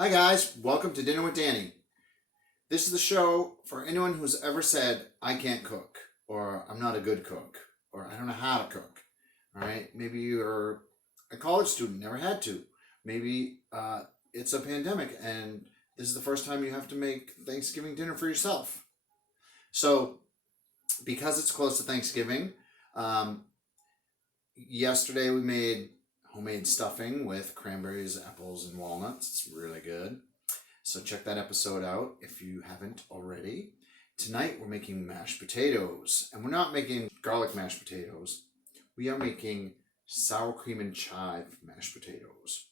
Hi guys, welcome to Dinner with Danny. This is the show for anyone who's ever said, I can't cook, or I'm not a good cook, or I don't know how to cook. All right, maybe you're a college student, never had to. Maybe it's a pandemic and this is the first time you have to make Thanksgiving dinner for yourself. So, because it's close to Thanksgiving, yesterday we made homemade stuffing with cranberries, apples, and walnuts. It's really good. So check that episode out if you haven't already. Tonight we're making mashed potatoes. And we're not making garlic mashed potatoes. We are making sour cream and chive mashed potatoes.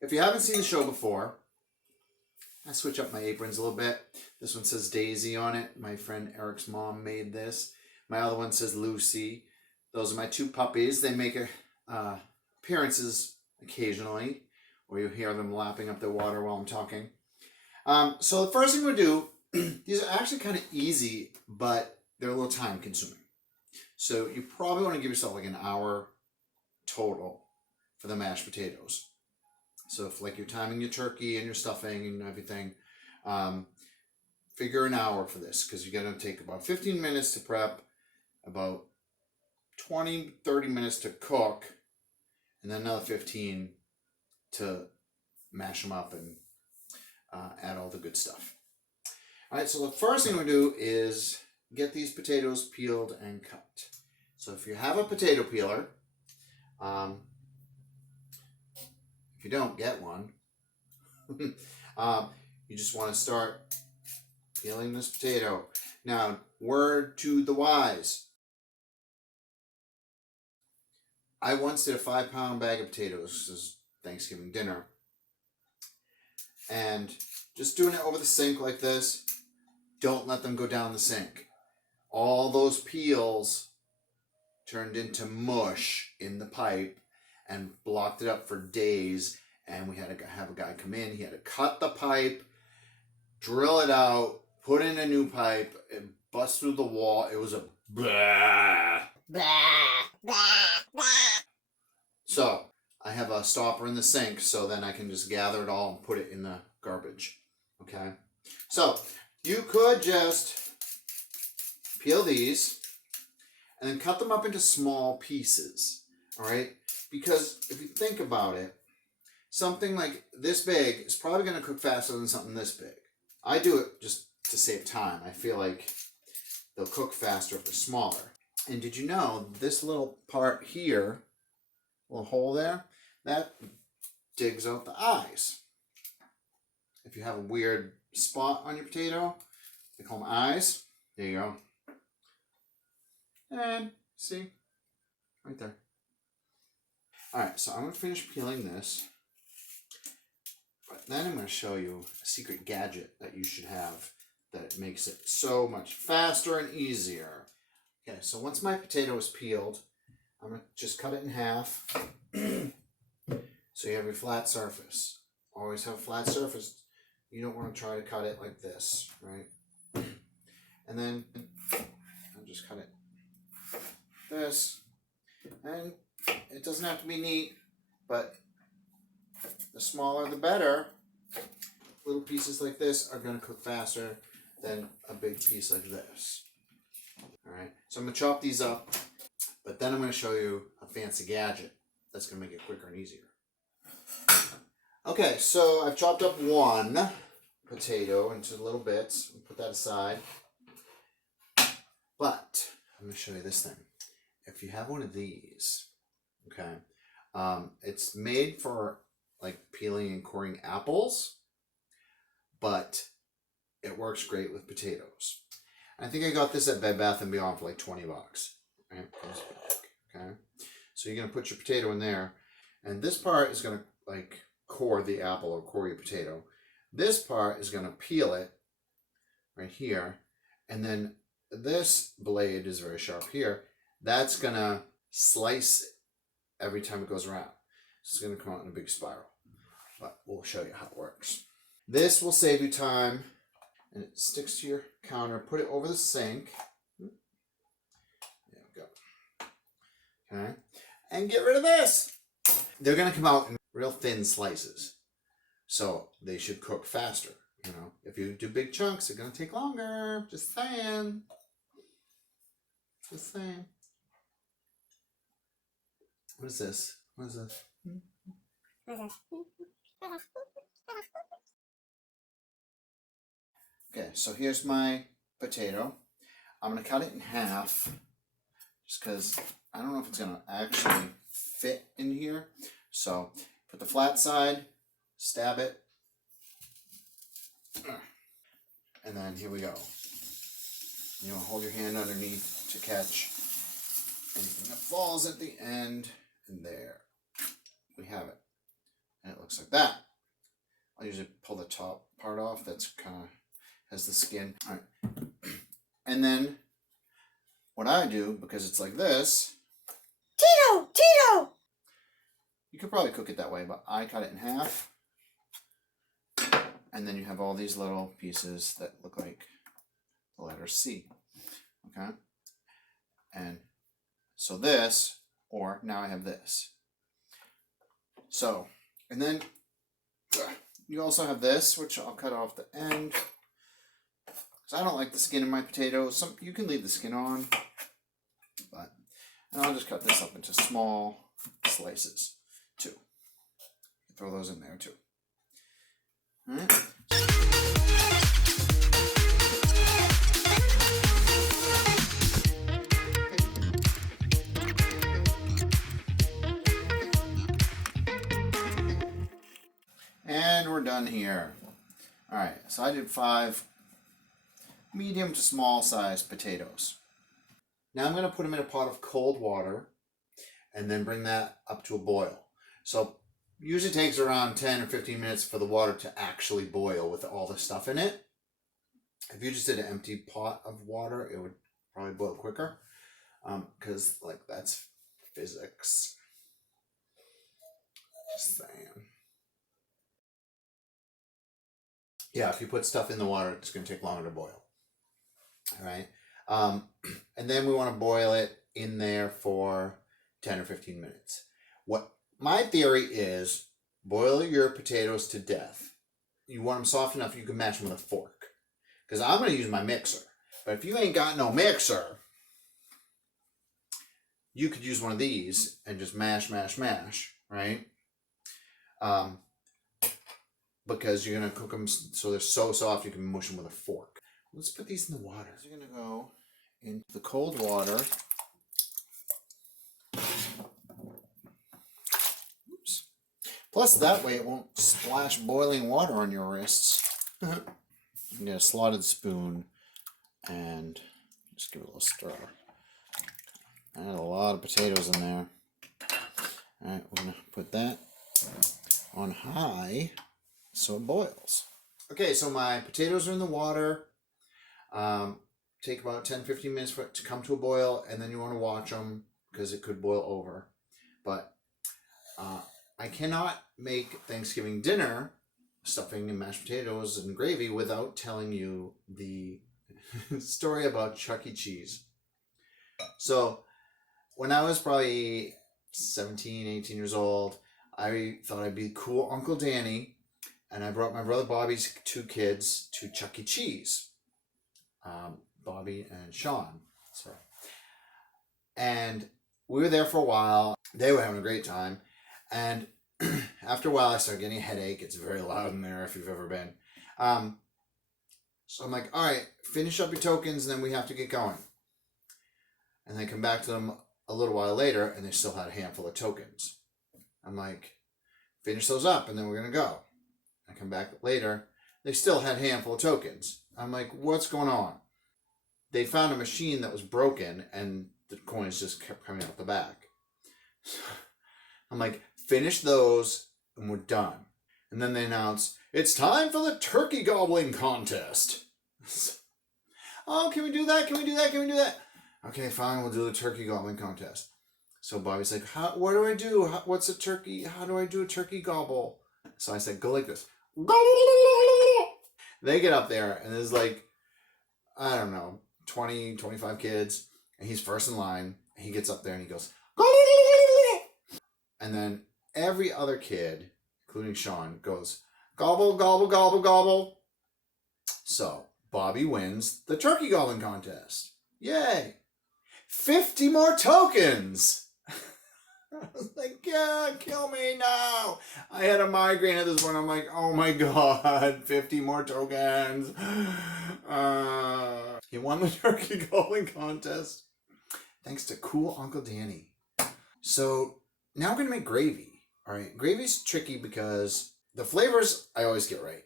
If you haven't seen the show before, I switch up my aprons a little bit. This one says Daisy on it. My friend Eric's mom made this. My other one says Lucy. Those are my two puppies. They make appearances occasionally, or you hear them lapping up their water while I'm talking. So the first thing we'll do, these are actually kind of easy, but they're a little time consuming. So you probably want to give yourself like an hour total for the mashed potatoes. So if like you're timing your turkey and your stuffing and everything, figure an hour for this because you're going to take about 15 minutes to prep, about 20, 30 minutes to cook, and then another 15 to mash them up and add all the good stuff. All right, so the first thing we do is get these potatoes peeled and cut. So if you have a potato peeler, if you don't get one, you just want to start peeling this potato. Now, word to the wise. I once did a 5-pound bag of potatoes. This is Thanksgiving dinner. And just doing it over the sink like this, don't let them go down the sink. All those peels turned into mush in the pipe and blocked it up for days, and we had to have a guy come in. He had to cut the pipe, drill it out, put in a new pipe, and bust through the wall. It was a blah. So I have a stopper in the sink, so then I can just gather it all and put it in the garbage. Okay, so you could just peel these and then cut them up into small pieces. All right. Because if you think about it, something like this big is probably going to cook faster than something this big. I do it just to save time. I feel like they'll cook faster if they're smaller. And did you know this little part here, little hole there, that digs out the eyes. If you have a weird spot on your potato, they call them eyes. There you go. And see, right there. All right, so I'm going to finish peeling this, but then I'm going to show you a secret gadget that you should have that makes it so much faster and easier. Okay, so once my potato is peeled, I'm going to just cut it in half so you have your flat surface. Always have a flat surface. You don't want to try to cut it like this, right? And then I'll just cut it this, and it doesn't have to be neat, but the smaller the better. Little pieces like this are going to cook faster than a big piece like this. All right, so I'm going to chop these up, but then I'm going to show you a fancy gadget that's going to make it quicker and easier. Okay, so I've chopped up one potato into little bits and put that aside. But I'm going to show you this thing. If you have one of these, okay, it's made for like peeling and coring apples, but it works great with potatoes. I think I got this at Bed Bath & Beyond for like $20. Right? Okay, so you're gonna put your potato in there, and this part is gonna like core the apple or core your potato. This part is gonna peel it right here, and then this blade is very sharp here. That's gonna slice every time it goes around. It's gonna come out in a big spiral, but we'll show you how it works. This will save you time, and it sticks to your counter. Put it over the sink. There we go. Okay? And get rid of this. They're going to come out in real thin slices. So they should cook faster. You know, if you do big chunks, they're going to take longer. Just saying. Just saying. What is this? What is this? Okay, so here's my potato. I'm going to cut it in half just because I don't know if it's going to actually fit in here. So put the flat side, stab it, and then here we go. You know, hold your hand underneath to catch anything that falls at the end, and there we have it. And it looks like that. I'll usually pull the top part off. That's kind of has the skin. All right. And then what I do, because it's like this. Tito! You could probably cook it that way, but I cut it in half. And then you have all these little pieces that look like the letter C. Okay? And so this, or now I have this. So, and then you also have this, which I'll cut off the end. Because I don't like the skin in my potatoes. You can leave the skin on. But, and I'll just cut this up into small slices, too. Throw those in there, too. All right. And we're done here. All right, so I did 5 medium to small sized potatoes. Now I'm going to put them in a pot of cold water and then bring that up to a boil. So usually takes around 10 or 15 minutes for the water to actually boil with all the stuff in it. If you just did an empty pot of water, it would probably boil quicker because like that's physics. Just saying. Yeah, if you put stuff in the water, it's going to take longer to boil. All right. And then we want to boil it in there for 10 or 15 minutes. What my theory is, boil your potatoes to death. You want them soft enough you can mash them with a fork. Because I'm going to use my mixer. But if you ain't got no mixer, you could use one of these and just mash, right? Because you're going to cook them so they're so soft you can mush them with a fork. Let's put these in the water. So you're going to go into the cold water. Oops. Plus that way it won't splash boiling water on your wrists. You get a slotted spoon and just give it a little stir. I had a lot of potatoes in there. Alright, we're going to put that on high so it boils. Okay, so my potatoes are in the water. Take about 10-15 minutes for it to come to a boil, and then you want to watch them because it could boil over. But I cannot make Thanksgiving dinner, stuffing and mashed potatoes and gravy, without telling you the story about Chuck E. Cheese. So when I was probably 17, 18 years old, I thought I'd be cool Uncle Danny, and I brought my brother Bobby's 2 kids to Chuck E. Cheese. Bobby and Sean. Sorry. And we were there for a while. They were having a great time. And after a while, I started getting a headache. It's very loud in there if you've ever been. So I'm like, all right, finish up your tokens, and then we have to get going. And then come back to them a little while later, and they still had a handful of tokens. I'm like, finish those up, and then we're going to go. I come back later. They still had a handful of tokens. I'm like, what's going on? They found a machine that was broken, and the coins just kept coming out the back. I'm like, finish those, and we're done. And then they announce, it's time for the turkey gobbling contest. Oh, can we do that? Can we do that? Can we do that? Okay, fine, we'll do the turkey gobbling contest. So Bobby's like, what do I do? What's a turkey? How do I do a turkey gobble? So I said, go like this. They get up there, and there's like, I don't know, 20, 25 kids, and he's first in line, and he gets up there and he goes, And then every other kid, including Sean, goes, gobble, gobble, gobble, gobble. So Bobby wins the turkey gobbling contest. Yay! 50 more tokens! I was like, yeah, kill me now. I had a migraine at this point. I'm like, oh my god, 50 more tokens. He won the turkey gobbling contest thanks to cool Uncle Danny. So now we're going to make gravy. All right, gravy's tricky because the flavors I always get right.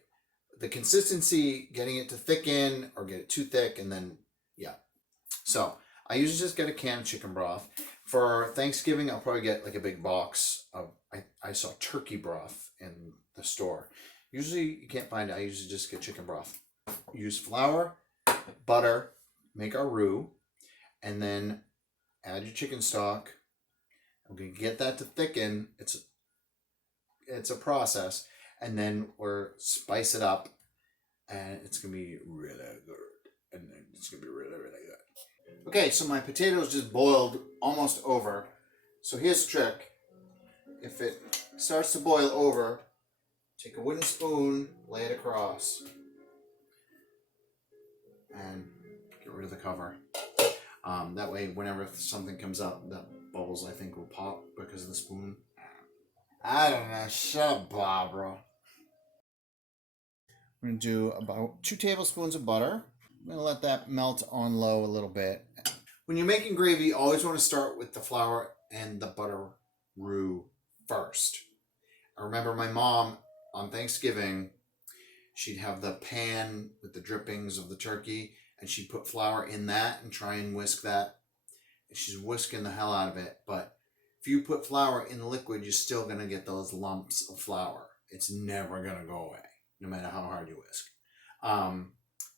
The consistency, getting it to thicken or get it too thick, and then, yeah. So I usually just get a can of chicken broth. For Thanksgiving, I'll probably get like a big box of, I saw turkey broth in the store. Usually you can't find it. I usually just get chicken broth. Use flour, butter, make our roux, and then add your chicken stock. I'm going to get that to thicken. It's a process. And then we're spice it up, and it's going to be really good. And then it's going to be really, really good. Okay, so my potatoes just boiled almost over. So here's the trick. If it starts to boil over, take a wooden spoon, lay it across, and get rid of the cover. That way, whenever something comes up, the bubbles, I think, will pop because of the spoon. I don't know. Shut up, Barbara. I'm going to do about 2 tablespoons of butter. I'm going to let that melt on low a little bit. When you're making gravy, you always want to start with the flour and the butter roux first. I remember my mom on Thanksgiving, she'd have the pan with the drippings of the turkey, and she'd put flour in that and try and whisk that. She's whisking the hell out of it, but if you put flour in the liquid, you're still going to get those lumps of flour. It's never going to go away, no matter how hard you whisk.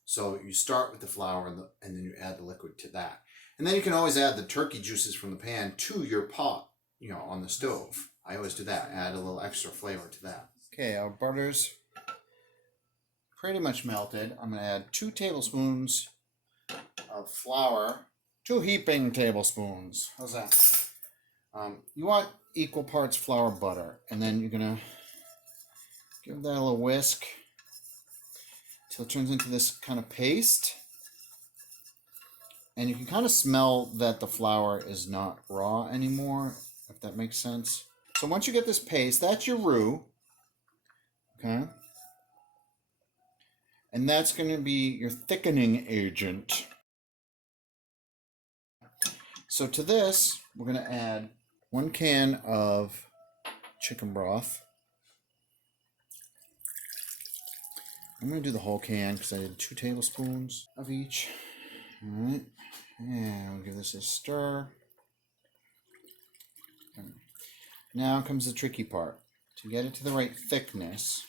So you start with the flour and then you add the liquid to that. And then you can always add the turkey juices from the pan to your pot, on the stove. I always do that, add a little extra flavor to that. Okay, our butter's pretty much melted. I'm going to add 2 tablespoons of flour. 2 heaping tablespoons. How's that? You want equal parts flour, butter, and then you're going to give that a little whisk until it turns into this kind of paste. And you can kind of smell that the flour is not raw anymore, if that makes sense. So once you get this paste, that's your roux. Okay? And that's going to be your thickening agent. So to this, we're going to add 1 can of chicken broth. I'm going to do the whole can because I did 2 tablespoons of each. All right. And we'll give this a stir. Now comes the tricky part. To get it to the right thickness,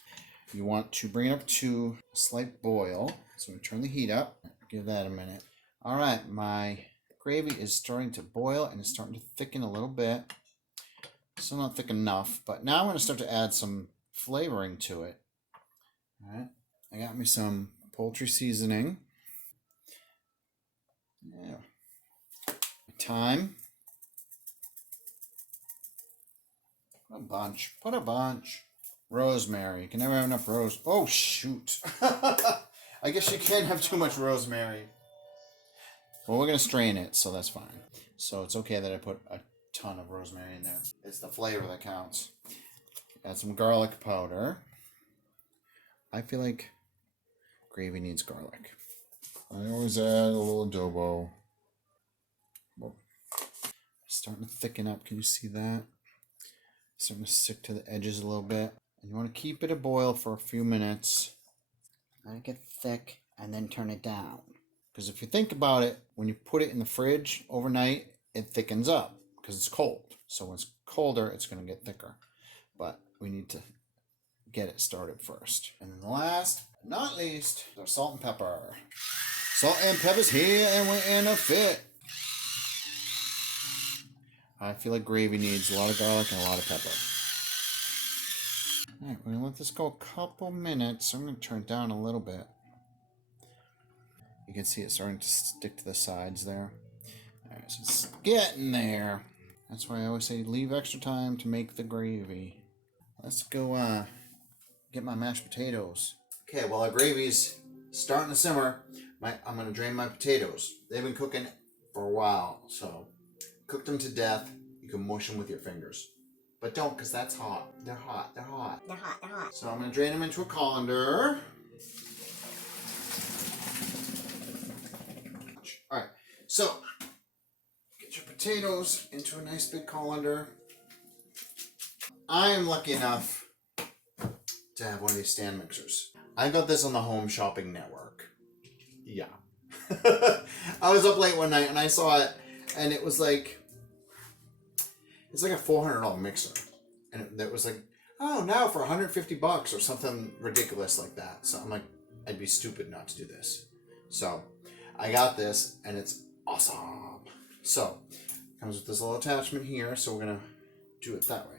you want to bring it up to a slight boil. So we turn the heat up. Give that a minute. All right, my gravy is starting to boil and it's starting to thicken a little bit. Still not thick enough, but now I'm going to start to add some flavoring to it. All right, I got me some poultry seasoning. Yeah. Thyme. Put a bunch. Rosemary. You can never have enough rose. Oh, shoot. I guess you can't have too much rosemary. Well, we're going to strain it, so that's fine. So it's okay that I put a ton of rosemary in there. It's the flavor that counts. Add some garlic powder. I feel like gravy needs garlic. I always add a little adobo. Starting to thicken up. Can you see that? Starting to stick to the edges a little bit. And you want to keep it a boil for a few minutes. Let it get thick and then turn it down. Because if you think about it, when you put it in the fridge overnight, it thickens up because it's cold. So when it's colder, it's going to get thicker. But we need to get it started first. And then last but not least, our salt and pepper. Salt and pepper's here and we're in a fit. I feel like gravy needs a lot of garlic and a lot of pepper. All right, we're going to let this go a couple minutes. I'm going to turn it down a little bit. You can see it starting to stick to the sides there. All right, so it's getting there. That's why I always say leave extra time to make the gravy. Let's go get my mashed potatoes. Okay, while our gravy's starting to simmer, I'm going to drain my potatoes. They've been cooking for a while, so cook them to death. You can mush them with your fingers. But don't, because that's hot. They're hot. They're hot. They're hot. They're hot. So I'm going to drain them into a colander. All right. So get your potatoes into a nice big colander. I am lucky enough to have one of these stand mixers. I got this on the Home Shopping Network. Yeah. I was up late one night and I saw it, and it was like, it's like a $400 mixer. And it was like, oh, now for $150 or something ridiculous like that. So I'm like, I'd be stupid not to do this. So I got this and it's awesome. So it comes with this little attachment here. So we're going to do it that way.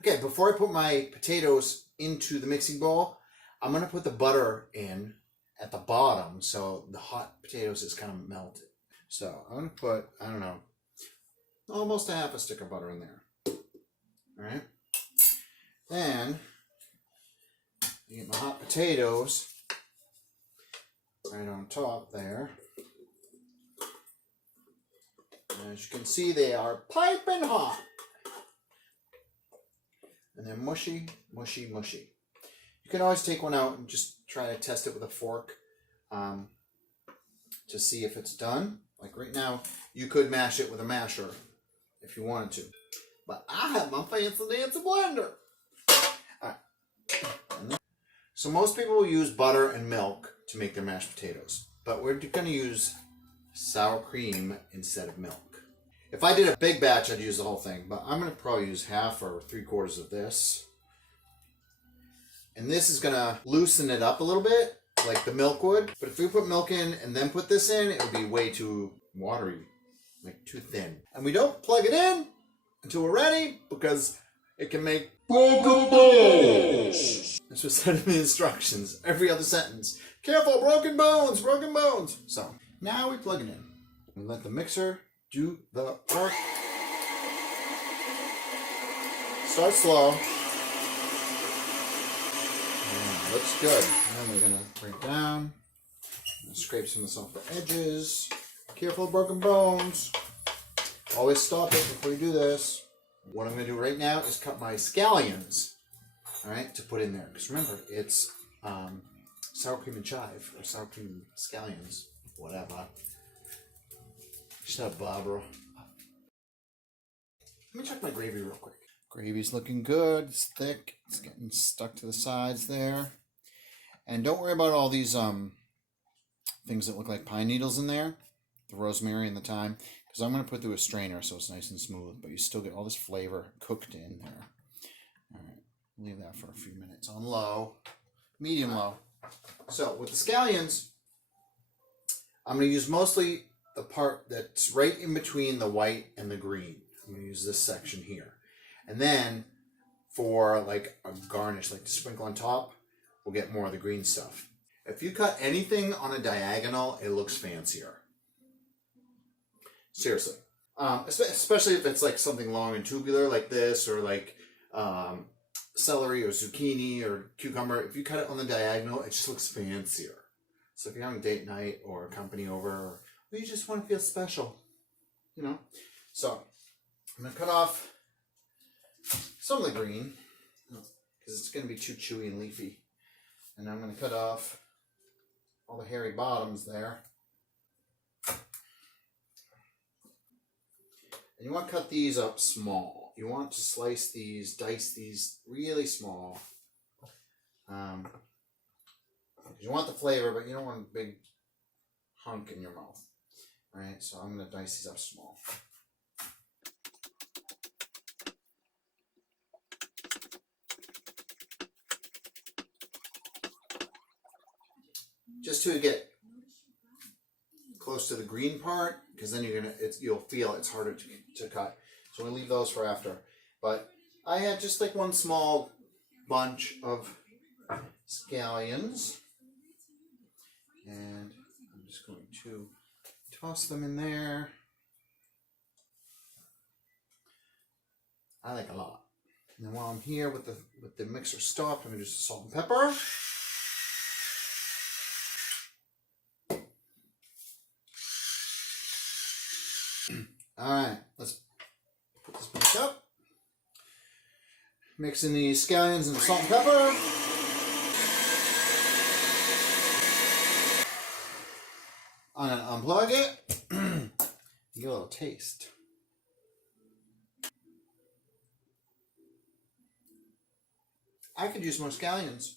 Okay, before I put my potatoes into the mixing bowl, I'm going to put the butter in at the bottom so the hot potatoes is kind of melted. So I'm going to put, I don't know, almost a half a stick of butter in there. All right. Then I get my hot potatoes right on top there. And as you can see, they are piping hot. And they're mushy, mushy, mushy. You can always take one out and just try to test it with a fork to see if it's done. Like right now, you could mash it with a masher if you wanted to. But I have my fancy dancy blender. All right. So most people will use butter and milk to make their mashed potatoes. But we're going to use sour cream instead of milk. If I did a big batch, I'd use the whole thing, but I'm going to probably use half or 3/4 of this. And this is going to loosen it up a little bit, like the milk would. But if we put milk in and then put this in, it would be way too watery, like too thin. And we don't plug it in until we're ready, because it can make broken bones. That's what said in the instructions. Every other sentence. Careful, broken bones, broken bones. So now we plug it in. We let the mixer do the work. Start slow. And looks good. And then we're going to bring it down. Scrape some of this off the edges. Careful of broken bones. Always stop it before you do this. What I'm going to do right now is cut my scallions. Alright, to put in there. Because remember, it's sour cream and chive. Or sour cream and scallions. Whatever. Shut up, Barbara. Let me check my gravy real quick. Gravy's looking good. It's thick. It's getting stuck to the sides there. And don't worry about all these things that look like pine needles in there. The rosemary and the thyme. Because I'm going to put through a strainer so it's nice and smooth. But you still get all this flavor cooked in there. Alright. Leave that for a few minutes on low. Medium low. So with the scallions, I'm going to use mostly the part that's right in between the white and the green. I'm going to use this section here. And then for like a garnish, like to sprinkle on top, we'll get more of the green stuff. If you cut anything on a diagonal, it looks fancier. Seriously. Especially if it's like something long and tubular like this, or like celery or zucchini or cucumber. If you cut it on the diagonal, it just looks fancier. So if you're having a date night or company over, or you just want to feel special, you know. So I'm going to cut off some of the green because it's going to be too chewy and leafy. And I'm going to cut off all the hairy bottoms there. And you want to cut these up small. You want to slice these, dice these really small. You want the flavor, but you don't want a big hunk in your mouth. Alright, so I'm going to dice these up small. Just to get close to the green part, because then you'll feel it's harder to cut. So we'll leave those for after. But I had just like one small bunch of scallions, and I'm just going to toss them in there. I like a lot. And then while I'm here with the mixer stopped, I'm gonna do some salt and pepper. All right, let's put this back up. Mixing the scallions and the salt and pepper. I'm gonna unplug it. Get a little taste. I could use more scallions.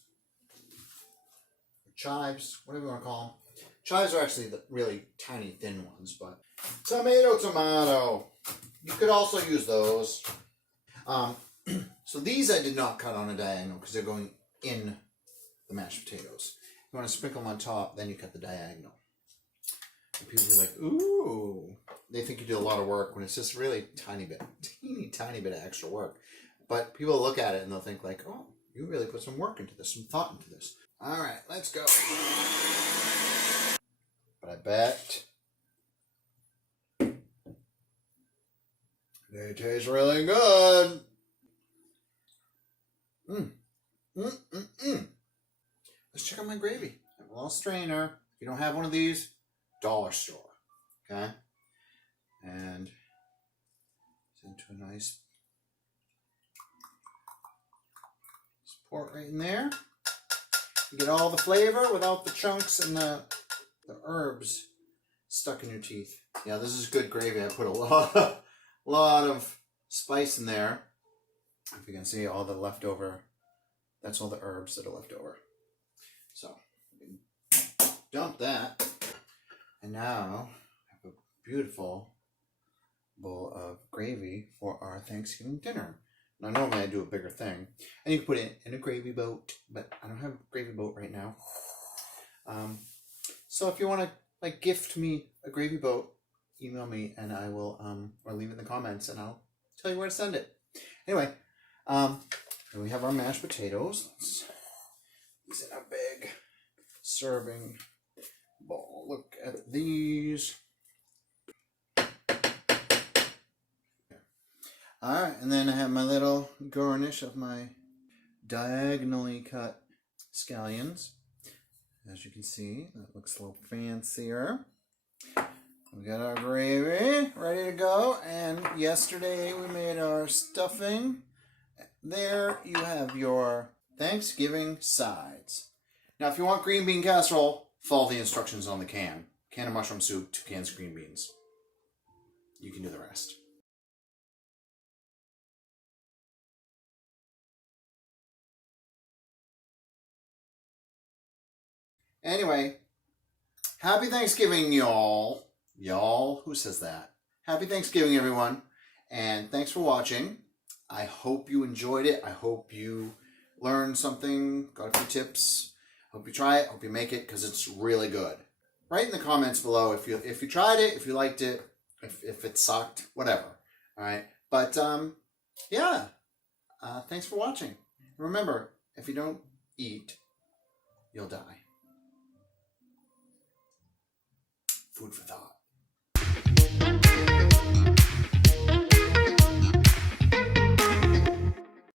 Chives, whatever you want to call them. Chives are actually the really tiny, thin ones, but tomato. You could also use those. So these I did not cut on a diagonal because they're going in the mashed potatoes. You want to sprinkle them on top, then you cut the diagonal. And people be like, ooh. They think you do a lot of work when it's just really tiny bit of extra work. But people look at it and they'll think like, oh, you really put some work into this, some thought into this. All right, let's go. But I bet they taste really good. Let's check out my gravy. I have a little strainer. If you don't have one of these, dollar store. Okay? And it's into a nice pour it right in there. You get all the flavor without the chunks and the herbs stuck in your teeth. Yeah, this is good gravy. I put a lot of spice in there. If you can see all the leftover, that's all the herbs that are left over. So, dump that. And now, I have a beautiful bowl of gravy for our Thanksgiving dinner. Now, normally I do a bigger thing. And you can put it in a gravy boat, but I don't have a gravy boat right now. So if you want to like gift me a gravy boat, email me and I will, or leave it in the comments and I'll tell you where to send it. Anyway, here we have our mashed potatoes. Let's use in a big serving bowl. Look at these. Alright, and then I have my little garnish of my diagonally cut scallions. As you can see, that looks a little fancier. We got our gravy ready to go, and yesterday we made our stuffing. There you have your Thanksgiving sides. Now if you want green bean casserole, follow the instructions on the can. Can of mushroom soup, 2 cans of green beans. You can do the rest. Anyway, happy Thanksgiving, y'all. Y'all? Who says that? Happy Thanksgiving, everyone. And thanks for watching. I hope you enjoyed it. I hope you learned something, got a few tips. Hope you try it. Hope you make it because it's really good. Write in the comments below if you tried it, if you liked it, if it sucked, whatever. All right. But yeah. Thanks for watching. Remember, if you don't eat, you'll die. Food for thought.